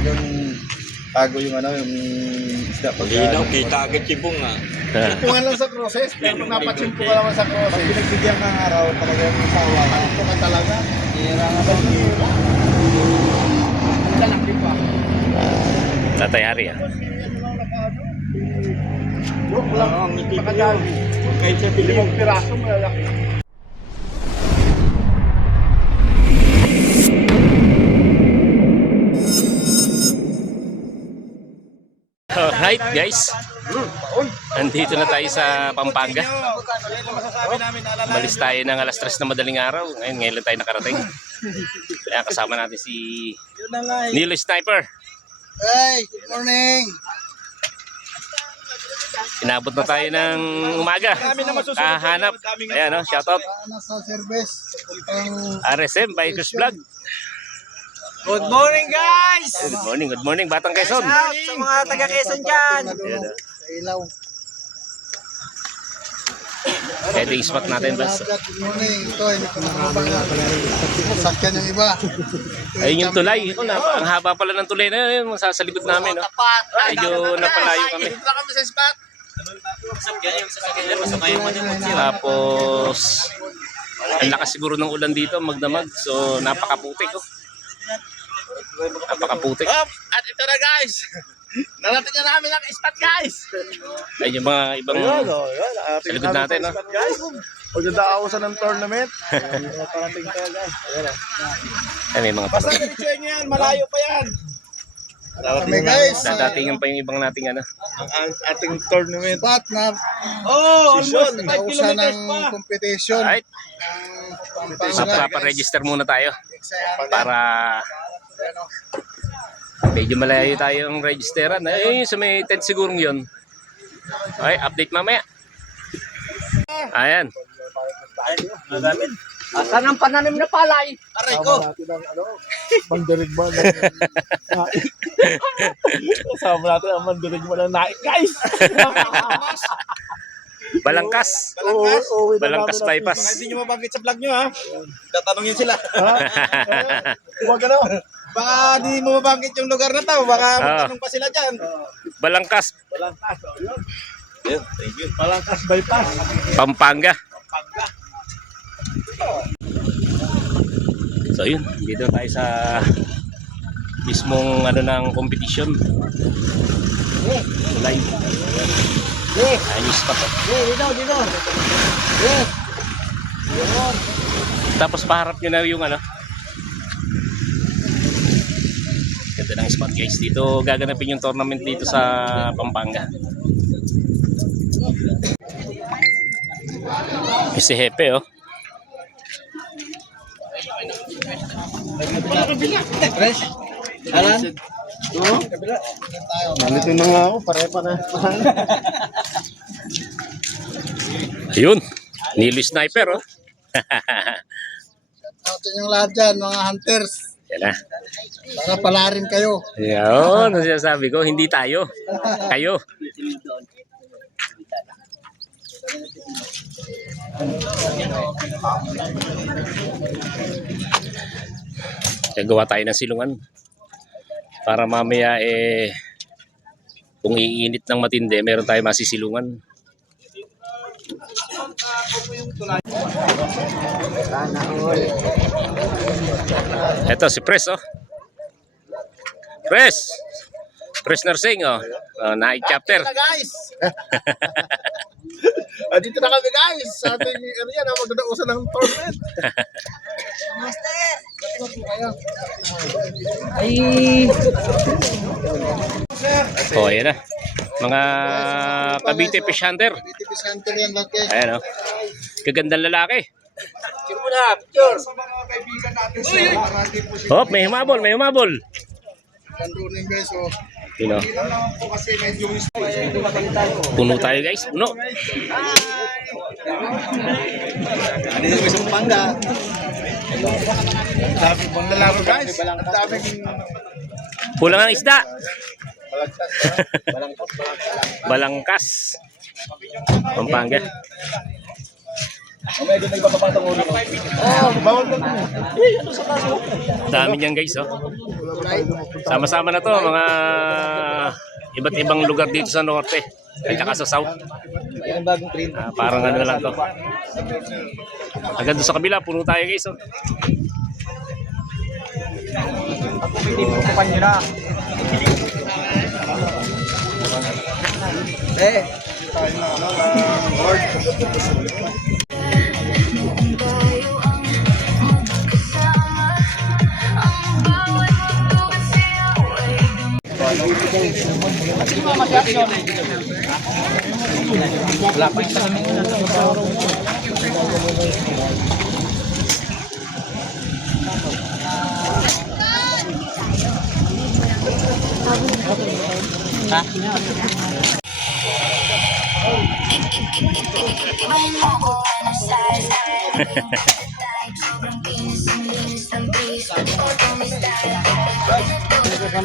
talagang tago yung ano, yung isda pag Linaw, kita agad chibong nga. Pungan lang sa crosses, pero pag napachimpo ka naman sa crosses, pag pinagbigyan kang araw, talagang sawa ka. Ito ka talaga. Hira nga ba? Lalaki pa. Tatay Hari ah. Joke lang. Oo, ngiti pa yan. Kahit sa pilimong piraso, malalaki. Alright guys, andito na tayo sa Pampanga. Umalis tayo ng alas 3 na madaling araw. Ngayon lang tayo nakarating. Kaya kasama natin si Nilo Sniper. Hey, good morning. Inabot na tayo ng umaga. Kahanap. Ayan o, shoutout. Nasa service. RSM Bikers Vlog. Good morning, guys! Good morning, Batang Quezon. Shout sa mga taga Quezon dyan. Sa ilaw. Heading spot natin, boss. Good morning. Ito ay sakyan yung iba. Ayun yung tulay. Ang haba pala ng tulay na yun. Sa likod namin. No? Medyo napalayo kami. Dito na kami sa spot. Tapos, ang lakas siguro ng ulan dito, magdamag. So, napakaputik. Oh. Napakaputik. At ito na guys. Narating na namin ang spot guys. Ayun yung mga ibang sa likod natin. No? Pagdadaawasan ng tournament. Parating tayo guys. Ay, may mga Basta tanong. diretsuhin nyo yan. Malayo pa yan. Kami guys. Dadatingin pa yung ibang nating ano. Ang ating tournament. Spot na. Almost 5 Nausa kilometers ng pa. competition. Alright. Pampanga. Paparegister muna tayo. Para medyo malayo tayong registeran. Ay, sa may tent siguro yun. Okay, update mamaya. Ayan. Asan ang pananim na palay? Aray ko. Mandirigma na kasama natin ang mandirigma na naik guys. Balangkas. Balangkas bypass. Hindi nyo mabanggit sa vlog nyo ha. Tatanungin sila. Huwag ano. Baka di mo mabanggit yung lugar na to. Baka magtanong pa sila dyan. Balangkas. Balangkas. Yun. Thank you. Balangkas bypass. Pampanga. So yun, dito tayo sa mismong ano ng competition. Live. Ayun yung spot. Dito. Tapos paharap nyo na yung ano. Ganda ng spot guys. Dito gaganapin yung tournament dito sa Pampanga. Si Hepe oh. Alan? Nandito na nga ako. Pare-pare. Yun. Nilo Sniper oh. Natin yung lahat dyan, mga hunters. Yan na. Para pala rin kayo. Yun. Ano sinasabi ko? Hindi tayo. Kayo. Gagawa tayo ng silungan para mamaya kung iinit ng matindi meron tayo masisilungan. Ito si Pres oh. Pres Nursing oh. Night chapter. Guys! Dito na kami guys. Sa ating area na magdadausan ng tournament. Oh, ayan na. Mga Cavite Fish Hunter. Fish hunter yan lahat guys. Ayan oh. Kagandang lalaki. Hop, may humabol. Gandunin guys oh. You know. Puno tayo guys, puno. Dito kami sa Pampanga. Dami pong lalaro guys. Daming Kulang ang isda. Balangkas. Pampanga. Medyo nagbababang ulo ko. Bawal lang. Ano sa kaso? Dami niyan guys, oh. Sama-sama na to, mga iba't ibang lugar dito sa norte. At saka sa south. Yan ang bagong print. Parang ano na lang to. Hanggang doon sa kabila, puno tayo guys, oh. Tinutupan nyo na. Tayo na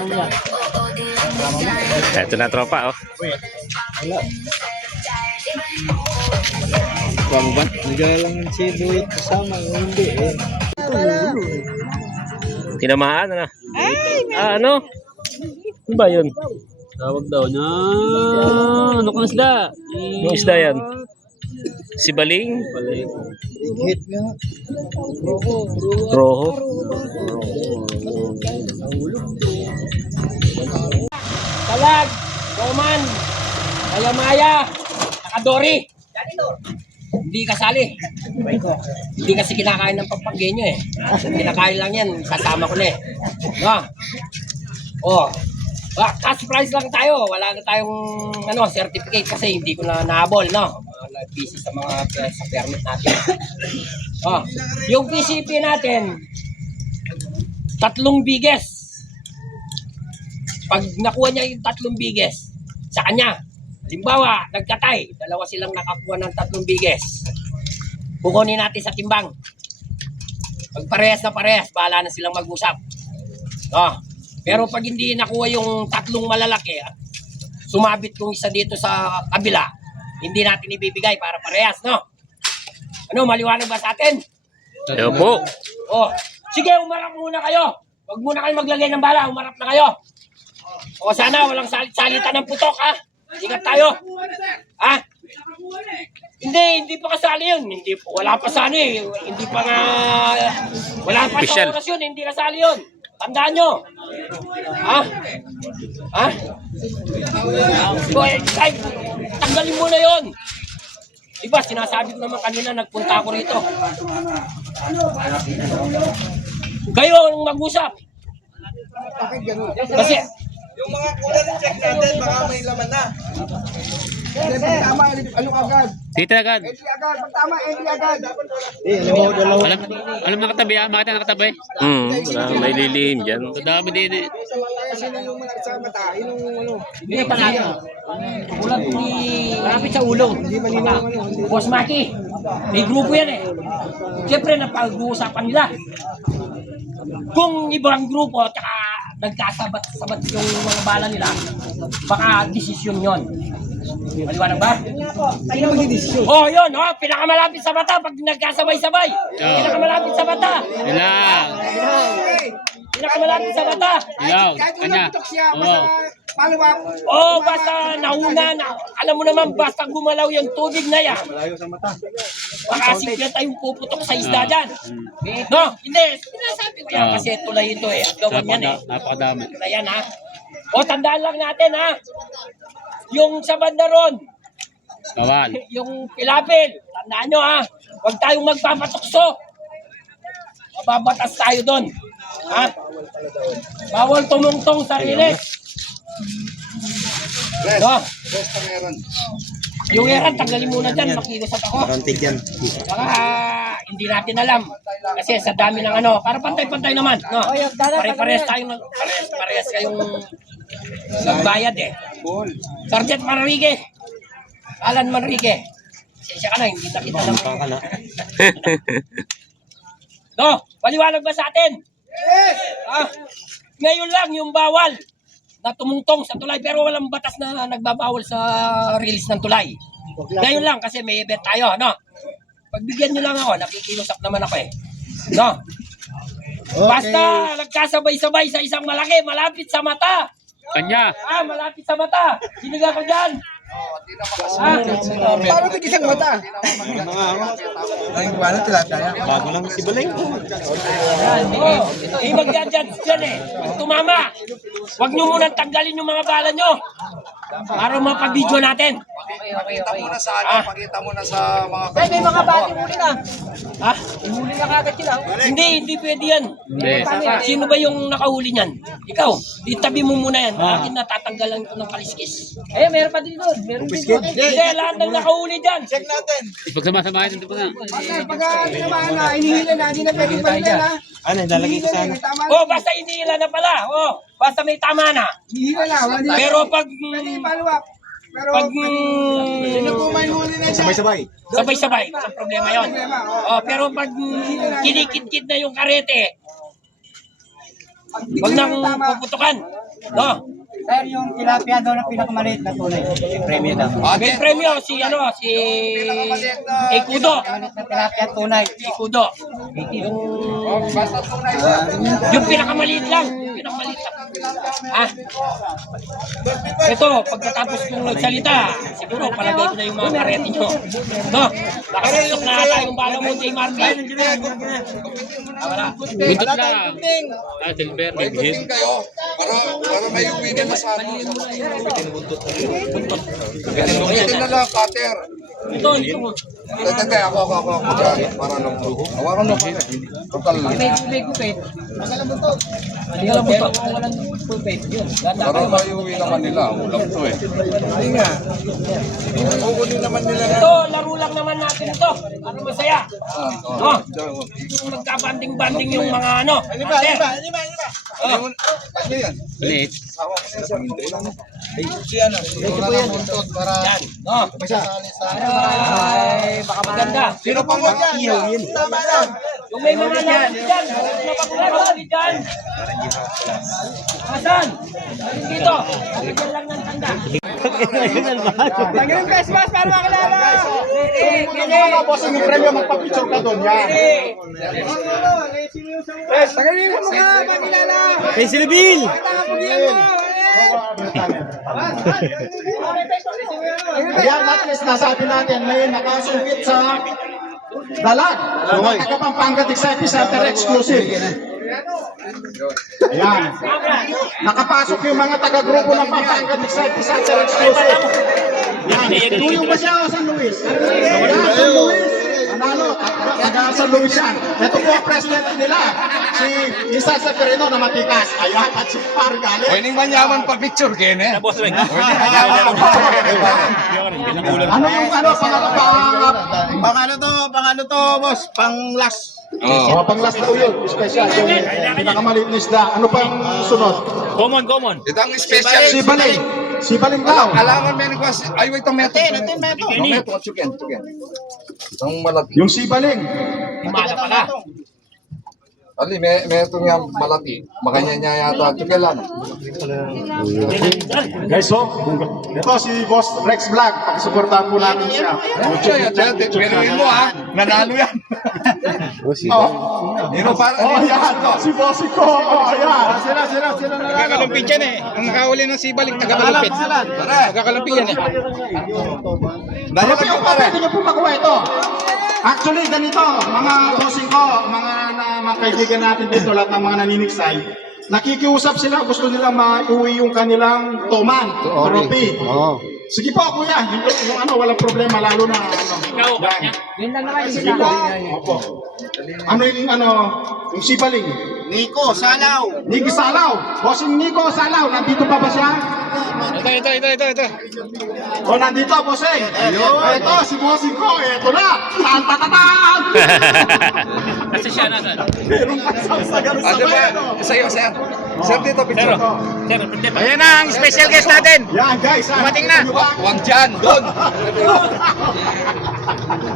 Lord. Ito na tropa, oh. Bang ba? Nagalangan si Duit kasama. Hindi eh. Tinamaan na. Ano? Ano ba yun? Tawag daw na. Ano kang isda? Yung isda yan? Si Baling? Hit nga. Roho? Talag, Roman, Maya, Nakadori. Hindi kasali. Hindi kasi kinakain ng pampanggenyo eh. Kinakain lang yan, sasama ko na eh. No? Oh. Cash price lang tayo. Wala na tayong certificate kasi hindi ko na nahabol, no? Busy sa mga sa permit natin. Oh. Yung PCP natin, 3 biges. Pag nakuha niya yung 3 biges, sa kanya, halimbawa, nagkatay, 2 silang nakakuha ng 3 biges. Kukunin natin sa timbang. Pag parehas na parehas, bahala na silang mag-usap. Oh. Pero pag hindi nakuha yung 3 malalaki, sumabit kung isa dito sa kabila, hindi natin ibibigay para parehas, no? Ano, maliwanag ba sa atin? Yo po. Oh, sige, umarap muna kayo. Huwag muna kayo maglagay ng bala, umarap na kayo. O sana, walang salita ng putok, ha? Ingat tayo. Ha? Hindi pa kasali yun. Wala pa sana eh. Hindi pa nga, wala pa Official. sa oras yun, hindi kasali yun. Tandaan nyo. Ha? Ha? Ay, tanggalin mo na yun. Diba, sinasabi ko naman kanina, nagpunta ako rito. Kayo ang mag-usap. Kasi, Yung mga kulang check natin, baka may laman na. Pag tama, ano agad? Dito agad. Entry agad. Pag tama, entry agad. Alam nakatabi ah, makita nakatabi. May lilim dyan. Sa dami din eh. Kasi yung mga sa mata, yung ano. hindi pa natin. Ulan ni malapit sa ulo. Hindi malinaw. Boss Maki, may grupo yan eh. Siyempre, napag-uusapan nila. Kung ibang grupo, tsaka nagkasabat-sabat yung mga bala nila, baka desisyon yon. Maliwanag ba? Sino magdidesisyon? Oh, yun, oh, pinakamalapit sa mata pag nagkasabay-sabay. Pinakamalapit sa mata. Ilang. Pinakamalapit sa mata. Ilaw. Kahit Kanya. umapitok siya, Oo. basta paano ba? Oh, basta nauna na. Alam mo naman, basta gumalaw yung tubig na yan. Malayo sa mata. Baka sigla tayong puputok sa isda dyan. No, hindi. Sinasabi ko yan kasi tulay ito eh. At gawan yan eh. Napakadami. Tulay yan ha. O, tandaan lang natin ha. Yung sa banda ron, Bawal. yung pilapil, tandaan nyo ha. Huwag tayong magpapatukso. Mababatas tayo doon. Ha? Bawal tumungtong sa rilis. No? Yung eran, tanggalin muna dyan. Makiusap ako. Baka hindi natin alam. Kasi sa dami ng ano, para pantay-pantay naman. No? Pare-pares tayong, pares kayong nagbayad eh. Sergeant Manrique. Alan Manrique. Pasensya ka na, hindi na kita lang. No, paliwanag ba sa atin? Yes! Ngayon lang yung bawal na tumungtong sa tulay pero walang batas na nagbabawal sa release ng tulay. Ngayon lang kasi may event tayo, no? pagbigyan nyo lang ako, nakikiusap naman ako eh. No? Basta nagkasabay-sabay sa isang malaki, malapit sa mata. Kanya. Malapit sa mata. Siniga ko dyan. Paano ito isang mata? Ang paano tilapia? Bago lang si Balay. Magja-judge dyan eh. Pag tumama, huwag nyo munang tanggalin yung mga bala nyo. Para mapabidyo natin. Pakita mo na sa ano, pakita mo na sa mga May mga bati muli na. Ha? Huli na kagad sila. Hindi pwede yan. Hindi. Sino ba yung nakahuli niyan? Ikaw, itabi mo muna yan. Akin natatanggalan ko ng kaliskis. Meron pa din doon. Meron din doon. Hindi, lahat ng nakahuli dyan. check natin. Pagsama-samahin ito pa nga. Pag samahan na, inihila na, hindi na pwedeng balikan na. Ano, lalagay ko sa ano? Basta inihila na pala. Basta may tama na. Inihila na. Pero pag... Pag... Sino po may huli na siya? Sabay-sabay. Sabay-sabay. Ang problema yon. Pero pag kinikit-kit na yung karete, wag nang puputukan. No? Sir, yung tilapia doon ang pinakamaliit na tunay. Yung premyo daw. May premyo si Ikudo. Maliit na tilapia tunay. Ikudo. Yung pinakamaliit lang. Pinakamaliit lang. Ito, pagkatapos kong nagsalita, siguro palagay ko na yung mga karete nyo. No? Nakasasok na ata yung bala mo kay Martin. Wala. Buntot lang. Silver. Big kayo para may uwi na sa ano. Bukitin na lang, cutter. Ito. Tete, ako. Para lang po. Hawakan mo. Total. May gupit. Hindi alam mo ito. Walang gupit. Yun. Para may uwi naman nila. Ulam to eh. Hindi nga. Kukunin naman nila na. Ito, laro lang naman natin ito. Para masaya. No? Magkabanding-banding yung mga ano. Ano ba? Ano yan? Ulit. Si ano? Yan. Yan. No? Ay, baka maganda. Sino pang yan? Tama na. Yung may mga nahuli dyan. Nakahuli dyan. Asan? Dito. Dito lang ng tanda. Tanggalin face mask para makilala. Mga boss, yung premyo magpapicture ka doon. Yan. Tanggalin mo mga makilala. Pencil Bill! Ayan, at least nasabi natin, may nakasungkit sa dalag. So, taga Pampanga Excited Center exclusive. Ayan. Nakapasok yung mga taga-grupo ng Pampanga Excited Center exclusive. Yan. Tuyo ba siya o San Luis? Ayan, San Luis. Analo, taga San Luis yan. Ito po ang president nila. Si Isa Severino na matikas. Ayan, at si Pargali. Pwede manyaman pa picture kayo na. Ano yung Pang ano to, boss? Pang last. pang last po yun, special. Yung pinakamaliit na isda. Ano pa yung sunod? Common. Ito ang special. Si Baling. Si Baling daw. Alangan may nagwas. Ay, wait, itong meto. Meto, chicken. Itong malati. Yung si Baling. Himala pala. Ali, meto nga malati. Makanya niya yata. Chicken lang. Guys, so, ito si Boss Rex Vlog. Pakisuportahan po natin siya. Pero mo ha, nanalo yan. Pero para Yan, si Bossy ko. Ayan. Sila nagkakalampit yan eh. Ang nakahuli ng sibalik, nagkakalampit. Nagkakalampit yan eh. Ano po yung pwede niyo po makuha ito? Actually, ganito, mga bossing ko, mga kaibigan natin dito, lahat ng mga naniniksay, nakikiusap sila, gusto nila maiuwi yung kanilang toman, trophy. Sige po, kuya, yung ano, walang problema, lalo na ano. Yan. Yun lang naman yung Sige po. Opo. Ano yung ano, yung sibaling? Nico, Salaw. Nico Salaw. Bossing Nico Salaw, nandito pa ba siya? Ito. O, nandito, bossing. Ito, si bossing ko, ito na. Tan-tan-tan! Kasi siya nasan. Meron pa sasagal sa Ano ba? bayan, oh. Sa'yo, sir. Sir, dito, picture ko. Ayan na ang special guest natin. Yan, guys. Dumating na. Huwag dyan, doon.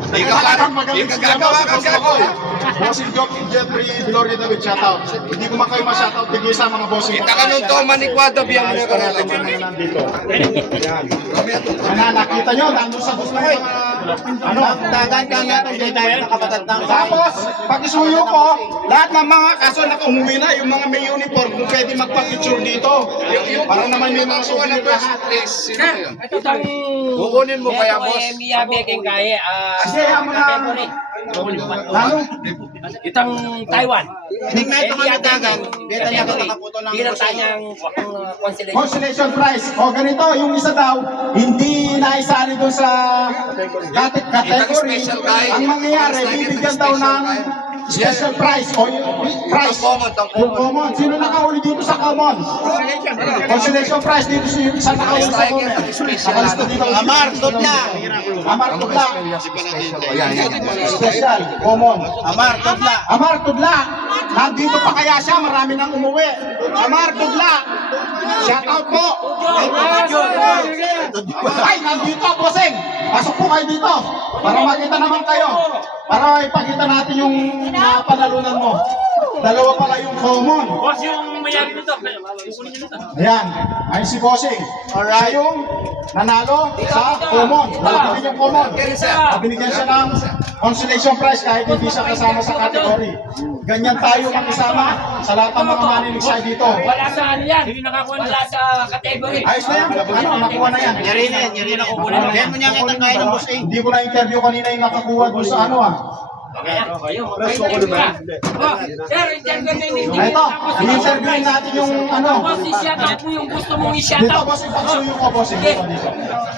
Hindi ka gagawa kang gago. Bossing Jeffrey Gloria David, shoutout. Hindi ko man kayo ma-shoutout, bigay sa mga bossing. Kita ka nung to, manikwado, biyang mo natin yung nandito. Yan. Nakita nyo, nandun sa gusto ng mga Dagan ka nga itong day tayo ng kapatid ng tapos, pag isuyo ko, lahat ng mga kaso na umuwi na, yung mga may uniform, kung pwede magpa-picture dito. Parang naman may mga souvenir lahat. Itang... Kukunin mo kaya, boss? Mia Bekeng Kaye. Kasi ang mga... Ano? Itang Taiwan. Hindi nga ito mga dagan. Beta niya ito nakaputo ng Bilang tanyang constellation. Constellation prize. O ganito, yung isa daw, hindi naisali doon sa category. Ang mangyayari, bibigyan daw ng special prize o yung prize. Yung common. Sino nakahuli dito sa common? Constellation prize dito sa nakahuli sa common. Nakalisto dito. Amar, Tubla. Amar Tudla. Special, common. Amar, Tubla. Amar Tudla. Nandito pa kaya siya, marami nang umuwi. Amar Tudla. Shout out po. Ay, nandito, bossing. Pasok po kayo dito. Para makita naman kayo. Para ipakita natin yung panalunan mo. Dalawa pala yung common. Boss, yung mayari nito. Kukunin niyo nito. Ayan, ay si bossing. Siya yung nanalo sa common. Lalaki din yung common. Binigyan siya ng consolation prize kahit hindi siya kasama sa category. Ganyan tayo makisama sa lahat ng mga maninigsay dito. Wala sa ano yan. Wala sa category. Ayos na yan. Ano, nakuha na yan. Yari na yan, yari na kukunin. Kaya mo niya kitang kaya ng boss eh. Hindi ko na-interview kanina yung nakakuha doon sa ano ah. Sir, interview na yung Ito, i-interviewin natin yung ano. Boss, i-shoutout mo yung gusto mong Dito, i-shoutout. boss, ipagsuyo ko, boss. Dito.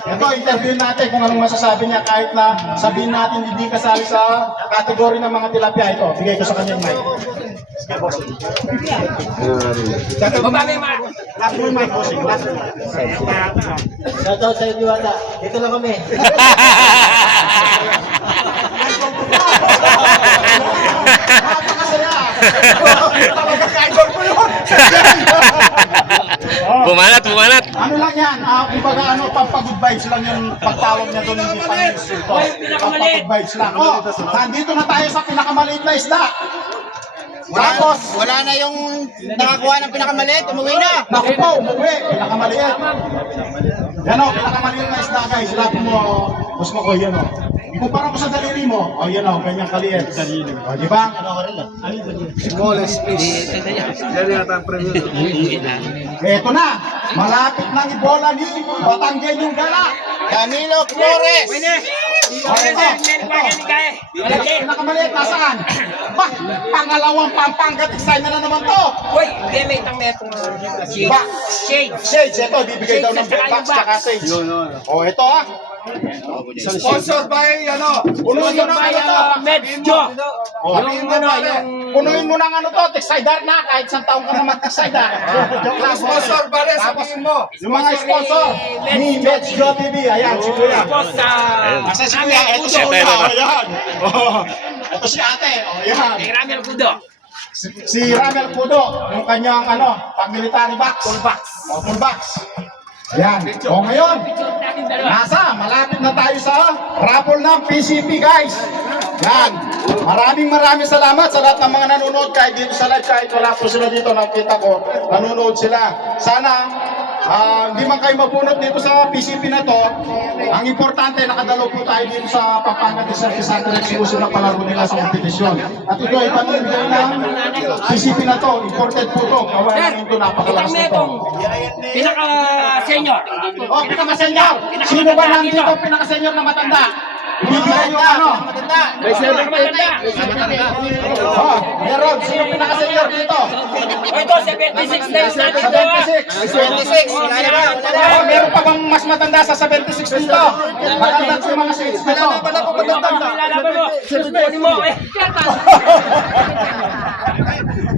Ito, interviewin natin kung anong masasabi niya kahit na sabihin natin hindi kasali sa kategory ng mga tilapia. Ito, bigay ko sa kanya yung mic. Baba may mga. Last mo yung mic, boss. Shoutout sa iyo, Diwata. Dito lang kami. Napakasaya! Talagang idol ko yun! Bumanat, bumanat. Ano lang yan, kumbaga ano, pampagod vibes lang yung pagtawag niya doon, hindi pa yung insulto. Pampagod vibes lang. Oh, nandito na tayo sa pinakamaliit na isda. Tapos, Wala na yung nakakuha ng pinakamaliit. Umuwi na. naku po, umuwi, pinakamaliit. Yan o, pinakamaliit na isda guys. Lahat mo, mas mo ko, yan o. Ikumpara mo sa daliri mo, o yan o, ganyang kaliit. O, di ba? Smallest fish. Eto na, malapit ng ibola ni Batanggen yung gala. Camilo Flores. Pinakamaliit, nasaan? Bah, pangalawang Pampanga design na naman to. Uy, hindi may itang metong shade. Ba, Shade. shades, ito, bibigay daw ng box tsaka shades. O, ito ah. Sponsor by, ano, punuin mo ng ano to. Medjo. O, Yung ano, yung... punuin mo ng ano to, Texaidar na, kahit isang taong ka naman Texaidar. Joke lang, sponsor, pare, sabihin mo. Yung mga sponsor, ni Medjo TV, ayan, si Kuya. Boss sa... Asa si Kuya, ito si Kuya, ayan. Ito si ate, o yan. Ramel Kudo. Si Ramel Pudo, yung kanyang ano, pag-military box. Full box. Ayan. O ngayon, malapit na tayo sa raffle ng PCP guys. Yan. Maraming salamat sa lahat ng mga nanonood kahit dito sa live, kahit wala po sila dito, nakita ko, nanonood sila. Sana, hindi man kayo mabunot dito sa PCP na to. Ang importante, nakadalaw po tayo dito sa Pampanga Desert Center exclusive na palaro nila sa kompetisyon. At ito ay pamimigay ng PCP na to. Imported po to. Kawalan ito, napakalakas na to. Pinaka-senior. Oh, pinaka-senior. Sino ba nandito pinaka-senior na matanda? Bibigyan yung ano? May senior matanda. Oh, meron. Sino pinaka-senior dito? Ito, 76 na yung natin doon. 76. 26. Wala na. Oh, meron pa bang mas matanda sa 76 dito? Matanda sa mga shades na to. Lalaban mo. Kunin mo.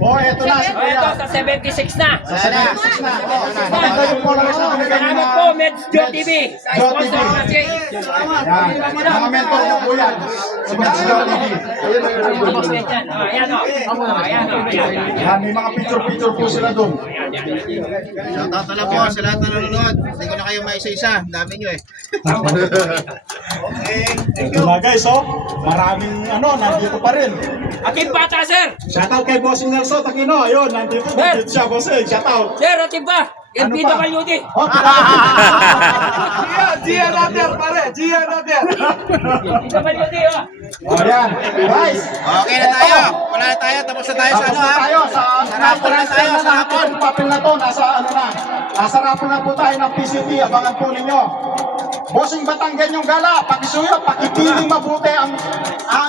Oh, eto na si Ito, Kuya. sa 76 na. Sa 76 na. Maganda yung followers na binigay Salamat nila. po, Medjo TV. Sa Medjo sponsor TV. kasi. Yan. Mga mentor niyo po yan. Si Sigaw TV. Ayan o. Ayan o. Yan, may mga picture-picture po sila doon. Shoutout na lang po sa lahat na nanonood. Hindi ko na kayo maisa-isa. Dami nyo eh. Ito na guys, oh. Maraming nandito pa rin. Ating bata, sir. Shoutout kay Bossing Nelson Aquino. Ayun, nandito siya, Bossing. Shoutout. Sir, ating ba? LPWD. Oh, Gia natin, pare. Gia natin. LPWD, oh. oh, yan. Guys. Okay na tayo. Wala na tayo. Tapos na tayo sa Tapos na tayo sa rapol na tayo, sa rapol. Yung papel na to, nasa nasa rapol na po tayo ng PCT. Abangan po ninyo. Bossing Batanggen yung gala. Pakisuyo, pakipiling mabuti ang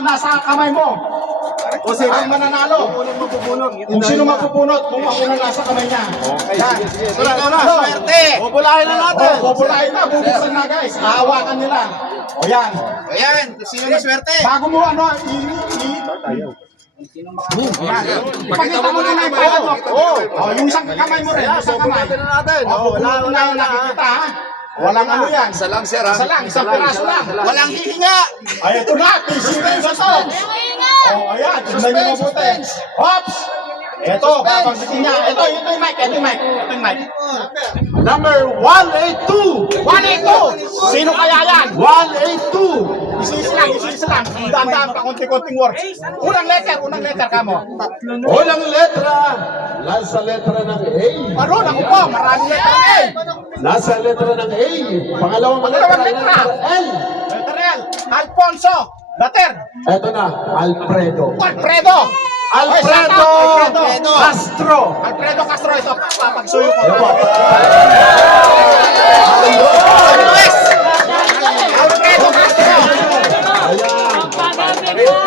nasa kamay mo. O sino ang mananalo? Kung sino mapupunot, kung ako na nasa kamay niya. Yan. Ikaw na, swerte. Bubulahin na natin. Bubulahin na, bubuksan na guys. Hahawakan nila. O yan. Ayan, sino na swerte? Bago mo Ipakita mo na yung pala mo. Yung isang kamay mo rin, isang kamay. Wala yung nakikita ha. Walang yan. Isa lang sir ha. Isa lang, isang piraso lang. Walang hihinga. Ay, ito na. Tisipin sa to. Ayan, tignan nyo mabuti. Hops! Ito, papagsikin niya. Ito yung mic. Ito yung mic. Number 182. 182. Sino kaya yan? 182. Isis lang. Daan-daan pa, konti-konting words. Unang letter ka mo. Unang letra, nasa letra ng A. Maroon ako po, maraming letter A. Nasa letra ng A. Pangalawang letra, letra L. Letter L. Alfonso. Letter. Eto na, Alfredo. Alfredo. Alfredo Castro. Alfredo Castro. Ito, papagsuyo ko. Alfredo Castro.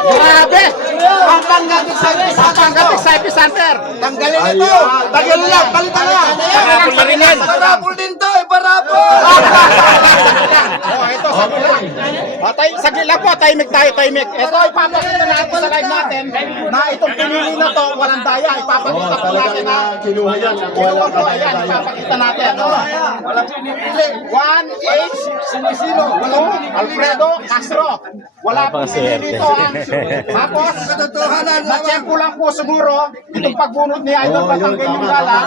Grabe! Ang panggatik sa epicenter. Tanggalin ito. Tanggalin lang, palitan lang. Parapol na rin yan. Parapol din to, parapol. Ito, saglit lang. Saglit lang po, tahimik. Ito, ipapakita natin sa live natin na itong pinili na to, walang daya. Ipapakita po natin na Kinuha yan. kinuha po, ayan, ipapakita natin. Walang pinili. 1-8, sino? Alfredo Castro. Wala pong pinili ito. Tapos, na-check ko lang po siguro itong pagbunot ni Idol Batanggen yung gala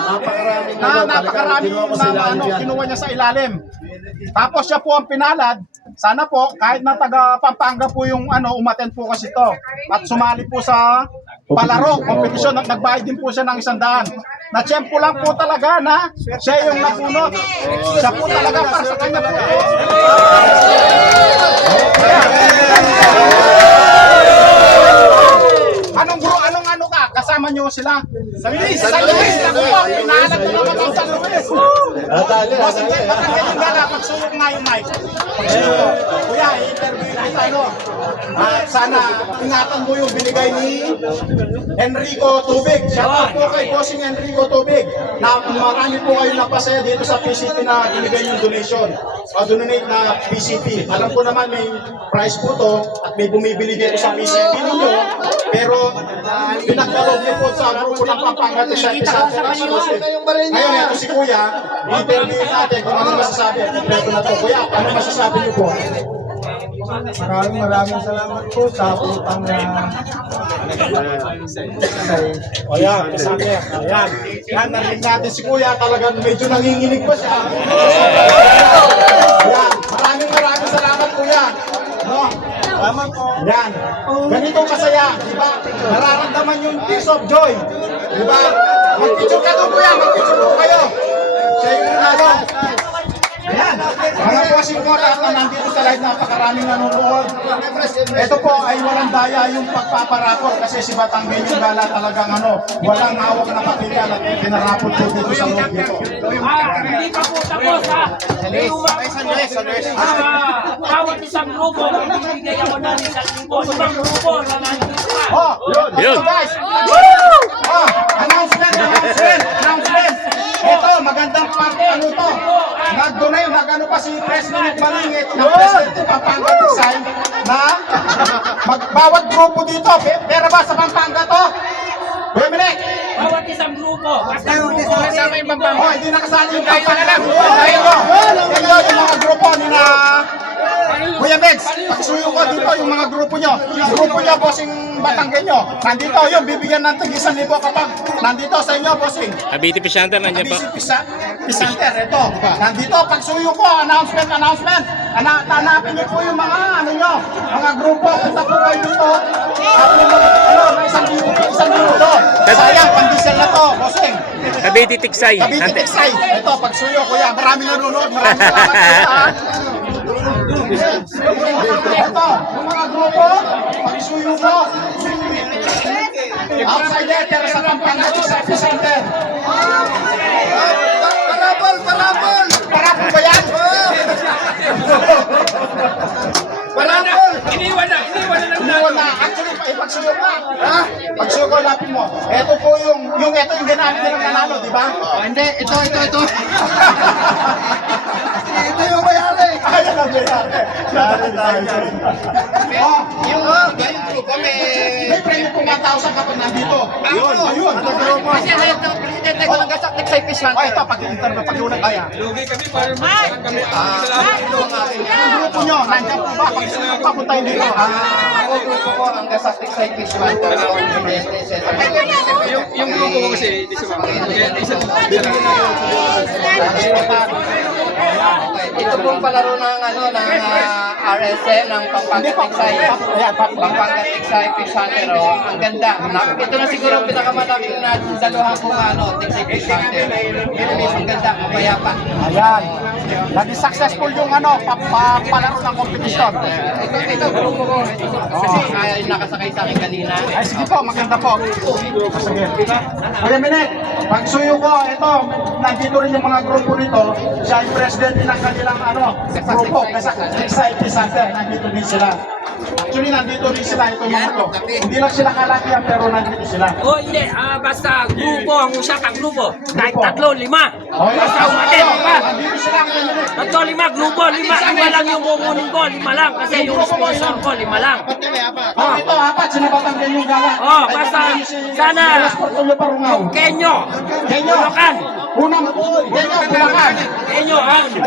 na napakarami na kinuha niya sa ilalim. Tapos siya po ang pinalad. Sana po, kahit na taga Pampanga po yung umattend po kasi to. At sumali po sa palaro, kompetisyon, at nagbayad din po siya ng 100. Na-check ko lang po talaga na siya yung napunot. Siya po talaga para sa kanya po. Anong ka? Kasama nyo sila? San Luis lang po. Pinaalat ko naman ang San Luis. Bossing Batanggen yung gala. Pagsuyok nga yung mic. Pagsuyok. Kuya, i-interview na tayo. Sana ingatan mo yung binigay ni Enrico Tubig. Shout out po kay Bossing Enrico Tubig. Na marami po kayo napasaya dito sa PCT na binigay yung donation. Donate na PCT. Alam ko naman may price po to at may bumibili dito sa PCT ninyo. Pero pinagdalog niyo po sa grupo ng Pampanga to siya exclusive. Ngayon, ito si Kuya, i-interview natin kung ano masasabi. Kompleto na to. Kuya, ano masasabi niyo po? Maraming salamat po sa putang na Ayan, sabi. Ayan. Yan, narinig natin si Kuya. Talagang medyo nanginginig pa siya. Ayan, maraming salamat Kuya. No? Salamat po. Yan. Ganitong kasaya, di ba? Nararamdaman yung peace of joy. Di ba? Mag-picture ka doon Kuya, mag-picture po kayo. Siya yung nalo. Ayan. Mga bossing ko lahat na nandito sa live, napakaraming nanonood. Ito po ay walang daya yung pagpaparapol kasi si Batanggen yung gala talagang walang hawak na patilya at pinarapol po dito sa loob nito. Hindi pa po tapos ha. San Luis. Bawat isang grupo, magbibigay ako ng 1,000. Ibang grupo na nandito pa. Oh, Yun. ito guys. Oh, announcement. Ito, magandang to. Nag-donate, pa si President Malingit ng President Pampanga Design na bawat grupo dito. Pero ba sa Pampanga to? Bumili. Bawat isang grupo. Kasama yung Pampanga. Oh, hindi nakasali yung Pampanga lang. Ito yung mga grupo nila Kuya Bex, pagsuyo ko dito yung mga grupo nyo. Grupo nyo, bossing Batanggenyo. Nandito yung bibigyan ng tig 1,000 kapag nandito sa inyo, bossing. Abiti Fish Hunter, nandiyan pa. Pisanter, ito. Nandito, pagsuyo ko, announcement. Tanapin niyo po yung mga, mga grupo. Punta po kayo dito. May 1,000 doon. Sayang, pandisel na to, bossing. Abiti Tiksay. Cavite Tiksay. Ito, pagsuyo, kuya. Maraming nanonood. Maraming salamat, kuya. Ito, yung mga grupo, pagsuyo ko. Outside there, pero sa Pampanga, sa epicenter. Parabol! Parabol ba yan? Parabol! Iniwan na Iniwan na. Actually, pagsuyo ka. Ha? Pagsuyo ko, lapin mo. Ito po yung ginamit nilang nanalo, di ba? Hindi, ito. Ito yung mayari. Ayan ang mayari. Yung grupo may premyo po 1,000 kapag nandito. Ayun. Kasi ito, presidente ko ng gasaktik sa Ipisan. Ito, pag-interview, pag-unag kaya. Lugi kami para kami. Yung grupo nyo, nandiyan po ba? Pag-suyo pa, puntahin dito. Ako grupo ko ang gasaktik sa Ipisan. Yung grupo ko kasi hindi Ito pong palaro ng RSN ng Pampanga-Tiksay. Pampanga-Tiksay Fish Hunter. Ang ganda. Ito na siguro ang pinakamalaking na daluhan kong Tiksay Fish Hunter. Ang ganda, mapayapa. Ayan. Naging successful yung palaro ng kompetisyon. Ito grupo ko. Kasi nakasakay sa akin kanina. Ay, sige po, maganda po. Sige. Wait a minute. Pagsuyo ko, ito, nandito rin yung mga grupo nito. Siya yung president ng kanilang grupo. Kasi sa Epicenter, nandito din sila. Actually, nandito din sila. Ito yung mga to. Hindi lang sila kalakihan, pero nandito sila. O hindi, basta grupo ang usapang grupo. Kahit 3, 5. Oh, Basta umatin, diba? nandito sila. 3, 5, grupo, 5. 5 lang yung kukunin ko, 5 lang. Kasi yung sponsor ko, 5 lang. Oh, ito, apat. Sinabatan din yung gala. Oh, basta sana Portfolio Parungaw. Kenyo, Kenyo. Bulacan. Unang, Kenyo, Bulacan. Kenyo,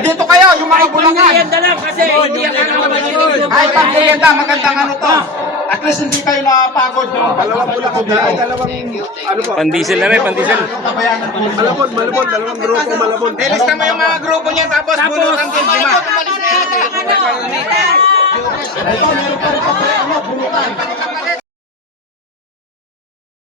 Dito kayo, yung mga Bulacan. Pangmerienda lang kasi hindi yan ang malilig. Ay, pag-merienda, magandang to. At least hindi kayo napagod. Dalawang Bulacan dito. Pandisel na rin, pandisel. Tabayanan po. Malabon, dalawang grupo malabon. Lista mo yung mga grupo niya, tapos Bulacan din, di ba? Ito, meron pa rin pa bulutan.